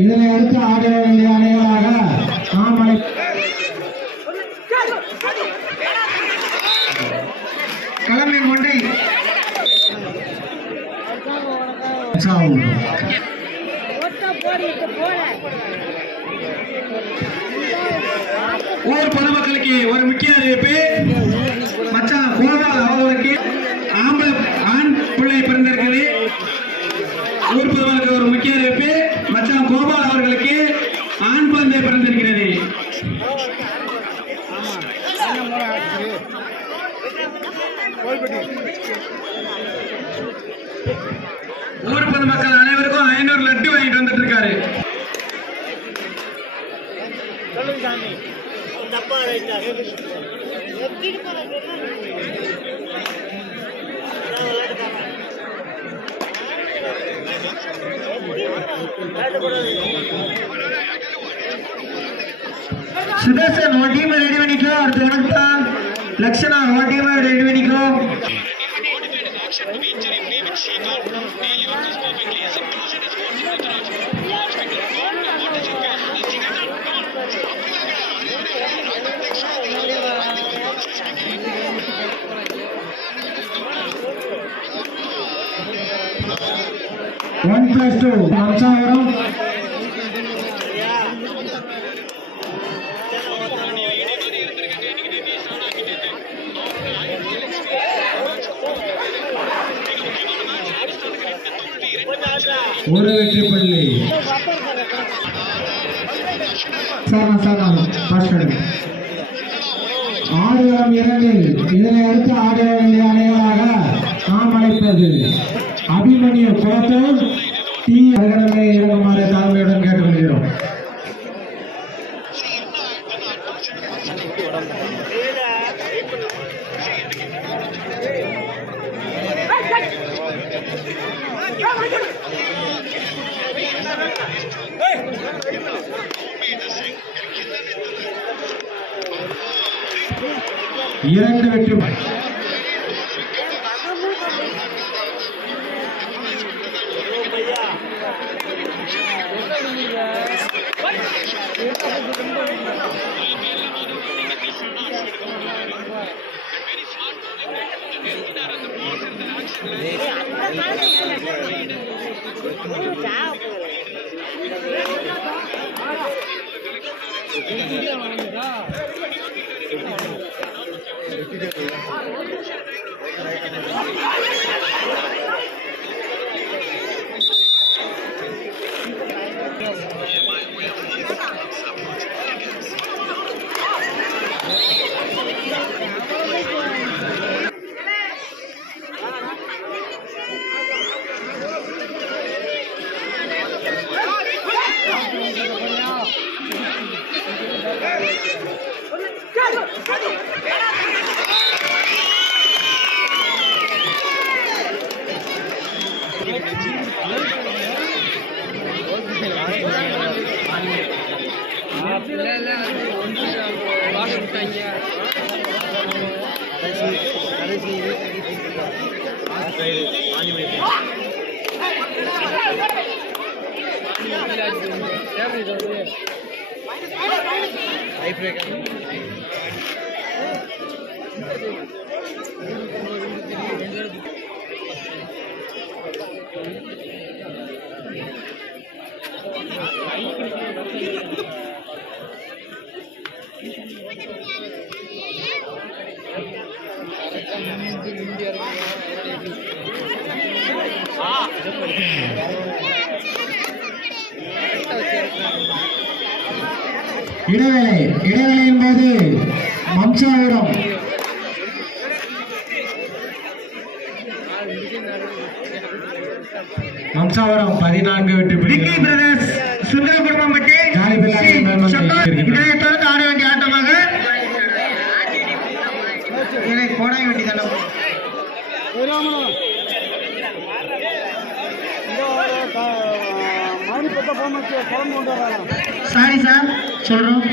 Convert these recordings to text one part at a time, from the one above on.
இதனை அடுத்து ஆட வேண்டிய அணிகளாக மாமலை கிழமை கொண்டை ஊர் பொதுமக்களுக்கு ஒரு முக்கிய அறிவிப்பு. மச்சான் கோதால் அவர்களுக்கு ஆம்பளை ஆண் பிள்ளை பிறந்திருக்கிறது. ஊர் பொதுமக்களுக்கு ஒரு முக்கிய அறிவிப்பு. மச்சான் கோபால் அவர்களுக்கு ஆண் குழந்தை பிறந்திருக்கிறது. ஊர் பொதுமக்கள் அனைவருக்கும் ஐநூறு லட்டு வாங்கிட்டு வந்துட்டு இருக்காரு. சுதர்சன் உன் டீம் ரெடி பண்ணிக்கோ. அடுத்த உனக்கு லக்ஷனா உன் டீம் ரெடி பண்ணிக்கோ. ஒன் பிளஸ் டூ வம்சாவரம் ஒரு வெற்றி பள்ளி. சார் சார் பாஸ்கர் ஆடுகளம் இரண்டில். இதனை அடுத்து ஆடுகளம் வேண்டிய நாம் அழைப்பது அபிமன்யு குளத்தூர். அகடமே இறங்குமாறு தாழ்மையுடன் கேட்டுக்கொள்கிறோம். இரண்டு வெற்றி 干啥？哎呀！别踢了，你啊！Thank break. இடைவேளை இடைவேளையின் போது வம்சாவரம் வம்சாவரம் பதினான்கு வெற்றி புள்ளிகள். பிரதர்ஸ் சுந்தர குடும்பம்பட்டி ஜாலி பிள்ளை மேல்மலை சத்தம் இருக்கின்றன. இதனை தொடர்ந்து ஆட வேண்டிய ஆட்டமாக கோடாய் வேண்டி தானே சாரி சார் சொல்றோம்.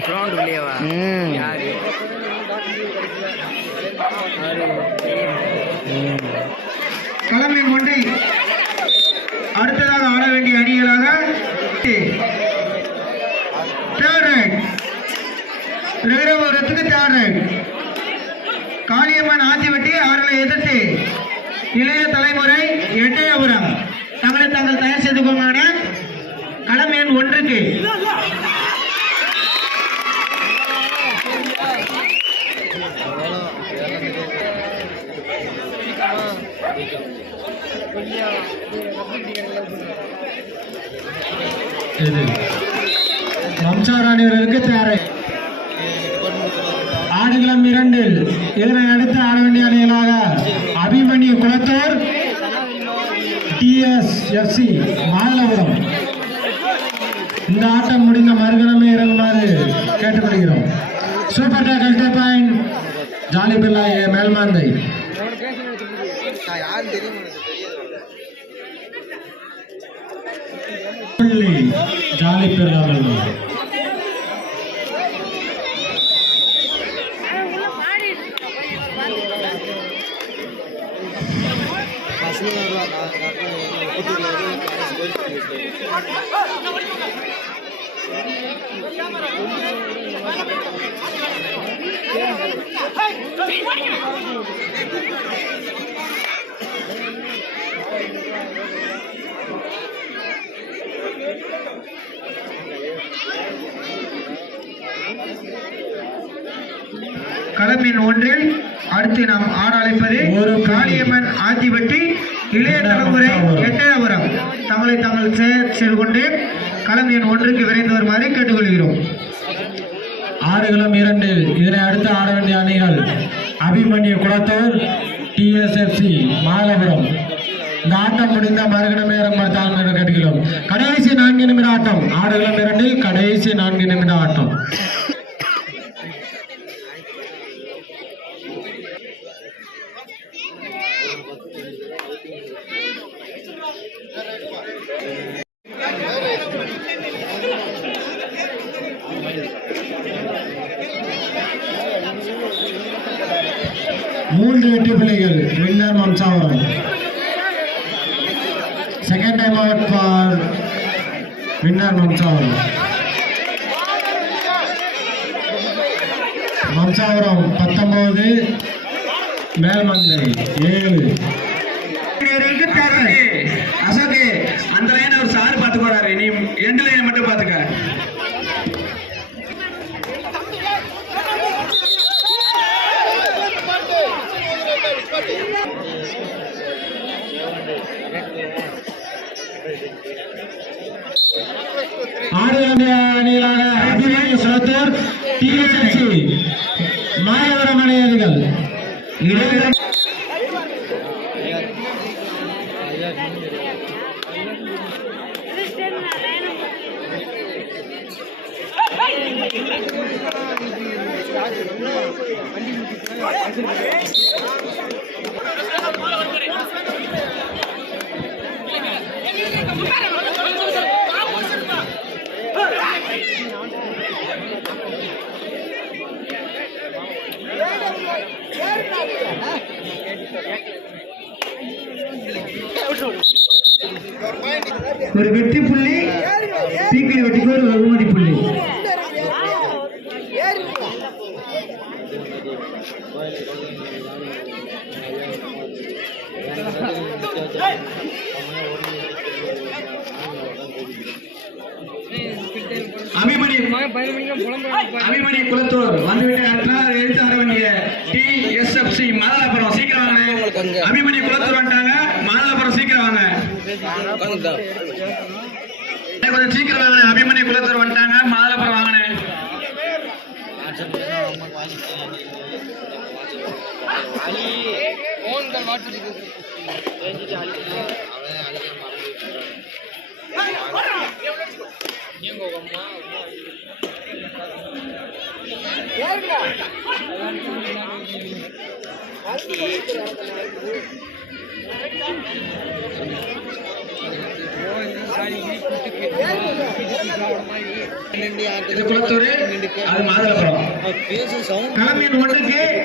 கிரவுண்ட் ம். யாரு? களம் எண் ஒன்றை. அடுத்ததாக ஆட வேண்டிய அணிகளாக தேர்ட் ரைட் ரெகுரபுரத்துக்கு தேர்ட் ரைட் காளியம்மன் ஆத்திவட்டி அவர்களை எதிர்த்து இளைய தலைமுறை எட்டயபுரம். தங்களை தாங்கள் தயார் செய்து கொள்ளுங்க களம் எண் ஒன்றுக்கு. இது வம்சாராணியர்களுக்கு தேவை ஆடுகளம் இரண்டில் இதனை அடுத்து ஆட வேண்டிய அணிகளாக அபிமன்யு குளத்தூர் டிஎஸ்எஃப்சி எஃப்சி இந்த ஆட்டம் முடிந்த மறுகணமே இறங்குமாறு கேட்டுக்கொள்கிறோம். சூப்பர் டேக்கல் டே point jolly Billa Melmanthai. Jolly Billa Melmanthai பசங்க எண் ஒன்றில் அடுத்து நாம் ஆட அழைப்பது ஒரு. காளியம்மன் ஆத்திவட்டி இளைய தலைமுறை எட்டயபுரம். தங்களை தாங்கள் செயல் கொண்டு களம் எண் ஒன்றுக்கு விரைந்து வருமாறு கேட்டுக்கொள்கிறோம். ஆடுகளம் இரண்டில் இதனை அடுத்து ஆட வேண்டிய அணிகள் அபிமன்யு குளத்தூர் டிஎஸ்எஃப்சி மாதவரம் இந்த ஆட்டம் முடிந்த மறுகணம் நேரம் என்று கேட்டுக்கிறோம் கடைசி நான்கு நிமிட ஆட்டம் ஆடுகளம் இரண்டில் கடைசி நான்கு நிமிட ஆட்டம் மூன்று வெற்றி பிள்ளைகள் winner Vamsavaram. Second time out for winner Vamsavaram பத்தொன்பது மேல்மந்தை ஏழு. அசோக்கு அந்த லைன் அவர் சார் பார்த்துக்கோறாரு நீ எண்டு லைனை மட்டும் பார்த்துக்க ஆடுகளம் அணிகளாக அபிமன்யு குளத்தூர் டிஎஸ்எஃப்சி மாயவரம் அணியர்கள் இடையில ஒரு வெற்றி அபிமணி குலத்தூர் வந்துவிட்டார் எழுத்து வர வேண்டிய T S F C Mathalapuram சீக்கிரம் வாங்க. அபிமணி குலத்தூர் வந்துட்டாங்க மாதலாபுரம் சீக்கிரம் வாங்க. கொஞ்சம் சீக்கிரம் வாங்க அபிமணி குலத்தூர் வந்துட்டாங்க மாதலாபுரம் வாங்கினேன் வாட்ஸ்அப்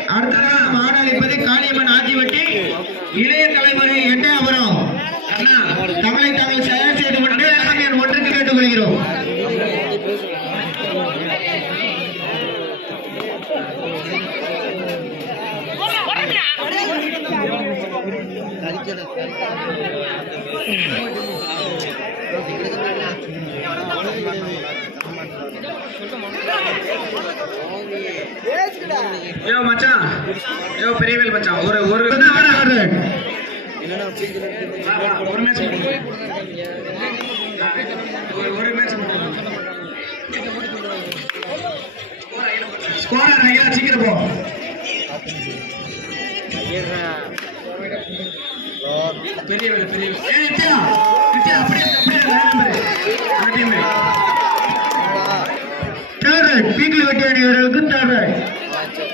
அடுத்ததாக காளியம்மன் ஆட்சிவட்டி இளைய தலைமுறை என்ன எட்டயபுரம் தமிழை தமிழ் செயல் செய்து கொண்டு சாமியார் ஒன்றுக்கு கேட்டுக்கொள்கிறோம். யோ மச்சான். யோ பெரியவேல் மச்சான். ஒரு ஒரு ஒரு மேட்ச் ஒரு மேட்ச் ஐயா சீக்கிரம் போ. பெரியவேல் பெரியவேல் ஏய் நித்யா நித்யா அப்படியே அப்படியே நம்பர் ஒரு டீம் தேர்ட் ரைட் பீக்கில் வெட்டி அணிவர்களுக்கு தேர்ட் ரைட்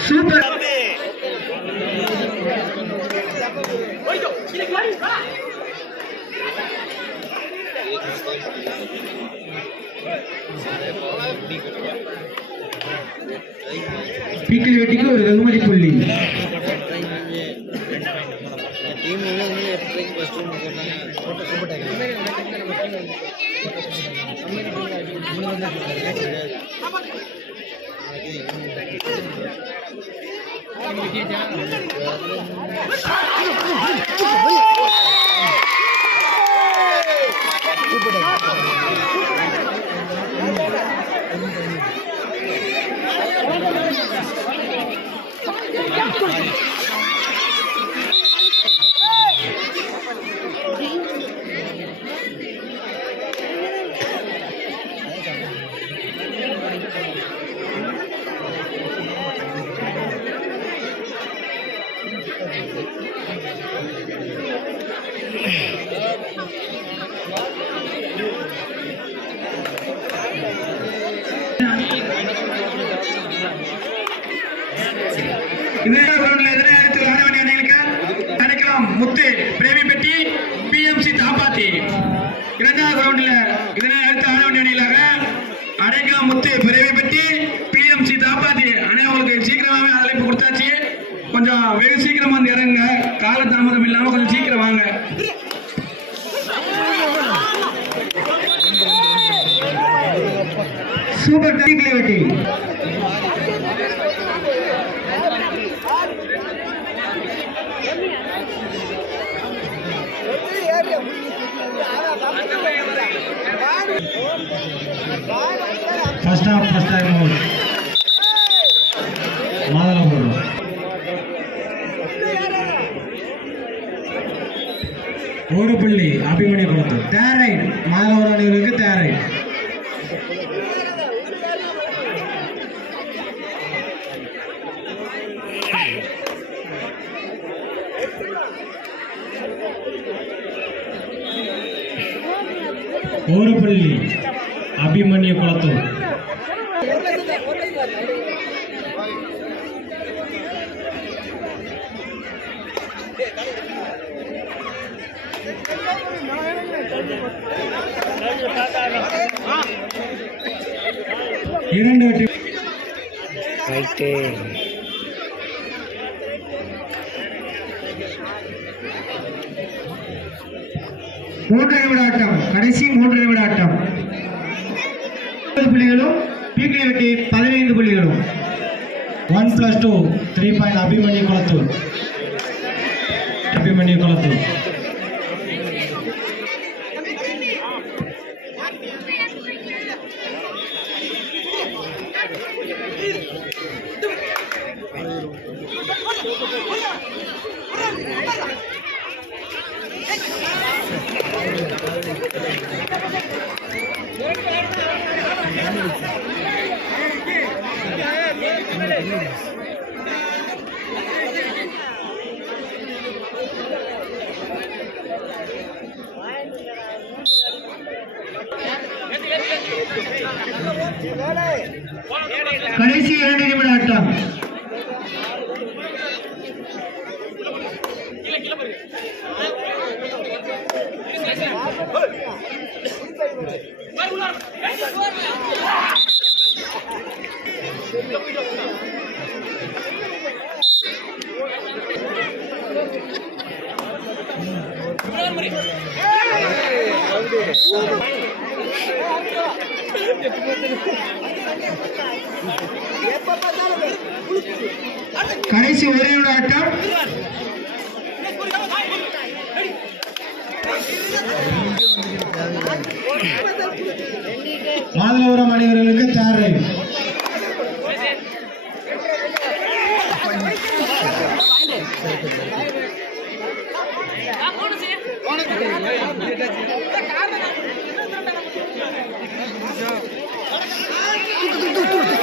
சூப்பர் பீக்கில் வெட்டிக்கு ஒரு வெகுமதி புள்ளி டீம் வந்து எப்படி ஃபர்ஸ்ட் ஒன்று போட்டாங்க போட்ட சூப்பர் இதே முத்து பிரேமி பெட்டி பிஎம்சி தாப்பாத்தி இரண்டாவது ரவுண்டில் இதனை அடுத்த ஆட வேண்டிய அணிகளாக அடைக்கலாம் முத்து பிரேமி பெட்டி பிஎம்சி தாப்பாத்தி அணை உங்களுக்கு சீக்கிரமாகவே அழைப்பு கொடுத்தாச்சு கொஞ்சம் வெகு சீக்கிரமா வந்து இறங்குங்க கால தாமதம் இல்லாமல் கொஞ்சம் சீக்கிரம் வாங்க சூப்பர் டீக்லி வெட்டி first of first time out Mathalapuram ஒரு புள்ளி அபிமன்யு குளத்தூர் தேரை மாதவர அணிகளுக்கு தேரை ஒரு புள்ளி குளத்தூர். இரண்டு வெற்றி. ரைட்டு மூன்று நிமிட ஆட்டம் கடைசி மூன்று நிமிட ஆட்டம் புள்ளிகளும் பீக்கிலி வெட்டி பதினைந்து புள்ளிகளும் one plus two three point Abhimanyu Kulathur Abhimanyu Kulathur கடைசி இரண்டு நிமிட ஆட்டம். கடைசி ஒரே ஆட்டம். மாதவரம் அணிவர்களுக்கு தாரை குளத்தூர்